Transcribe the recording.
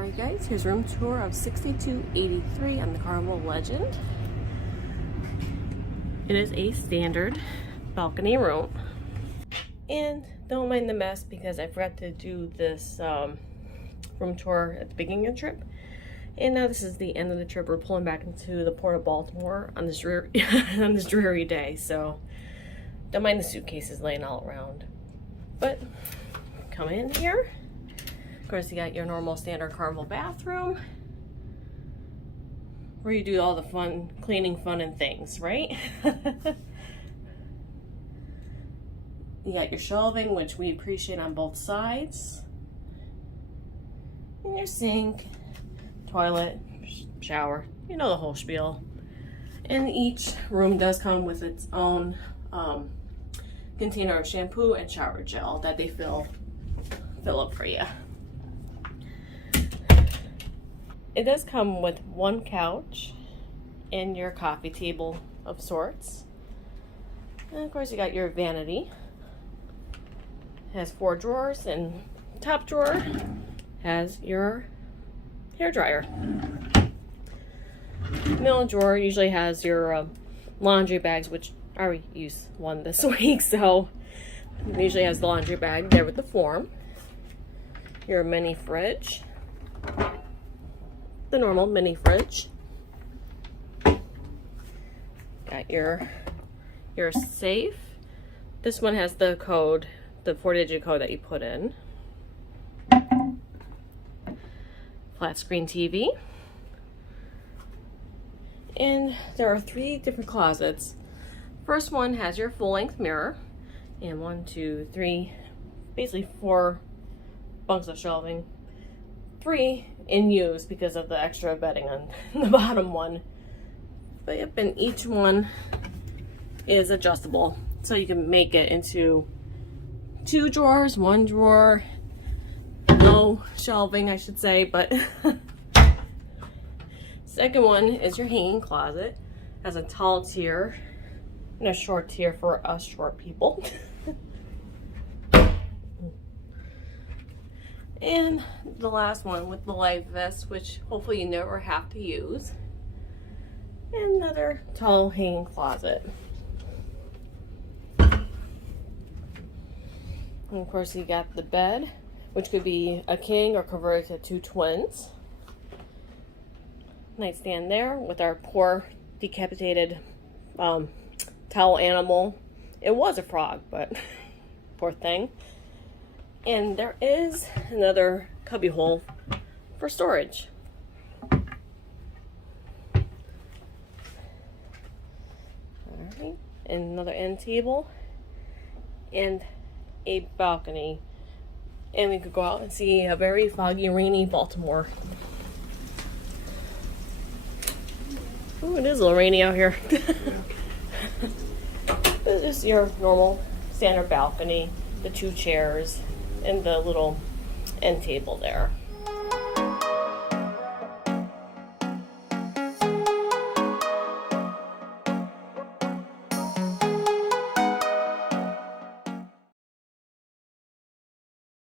Alright guys, here's room tour of 6283 on the Carnival Legend. It is a standard balcony room. And don't mind the mess because I forgot to do this room tour at the beginning of the trip. And now this is the end of the trip. We're pulling back into the Port of Baltimore on this dreary day. So don't mind the suitcases laying all around. But come in here. Of course, you got your normal standard Carnival bathroom where you do all the fun, cleaning fun and things, right? You got your shelving, which we appreciate on both sides. And your sink, toilet, shower, you know the whole spiel. And each room does come with its own container of shampoo and shower gel that they fill up for you. It does come with one couch and your coffee table of sorts. And of course you got your vanity. It has 4 drawers, and top drawer has your hair dryer. Middle drawer usually has your laundry bags, which I already used one this week, so it usually has the laundry bag there with the form. Your mini fridge. The normal mini fridge. Got your safe. This one has the code, the 4-digit code that you put in. Flat screen TV. And there are 3 different closets. First one has your full-length mirror, and 1, 2, 3, basically 4 bunks of shelving. 3 in use because of the extra bedding on the bottom one. But yep, and each one is adjustable, so you can make it into 2 drawers, 1 drawer, no shelving I should say, but second one is your hanging closet. Has a tall tier and a short tier for us short people. And the last one with the life vest, which hopefully you never have to use. And another tall hanging closet. And of course you got the bed, which could be a king or converted to 2 twins. Nightstand there with our poor decapitated towel animal. It was a frog, but poor thing. And there is another cubby hole for storage. Alright, and another end table and a balcony. And we could go out and see a very foggy, rainy Baltimore. Ooh, it is a little rainy out here. This is your normal standard balcony, the 2 chairs, and the little end table there.